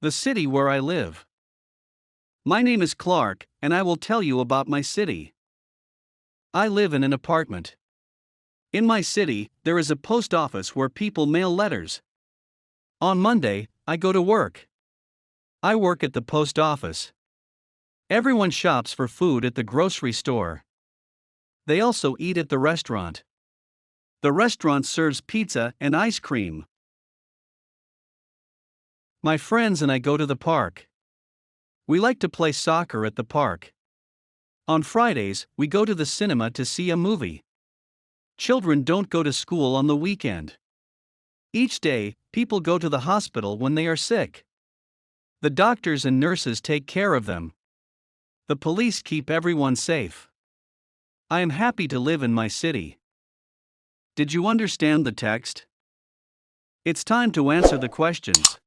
The city where I live. My name is Clark, and I will tell you about my city. I live in an apartment. In my city, there is a post office where people mail letters. On Monday, I go to work. I work at the post office. Everyone shops for food at the grocery store. They also eat at the restaurant. The restaurant serves pizza and ice cream. My friends and I go to the park. We like to play soccer at the park. On Fridays, we go to the cinema to see a movie. Children don't go to school on the weekend. Each day, people go to the hospital when they are sick. The doctors and nurses take care of them. The police keep everyone safe. I am happy to live in my city. Did you understand the text? It's time to answer the questions.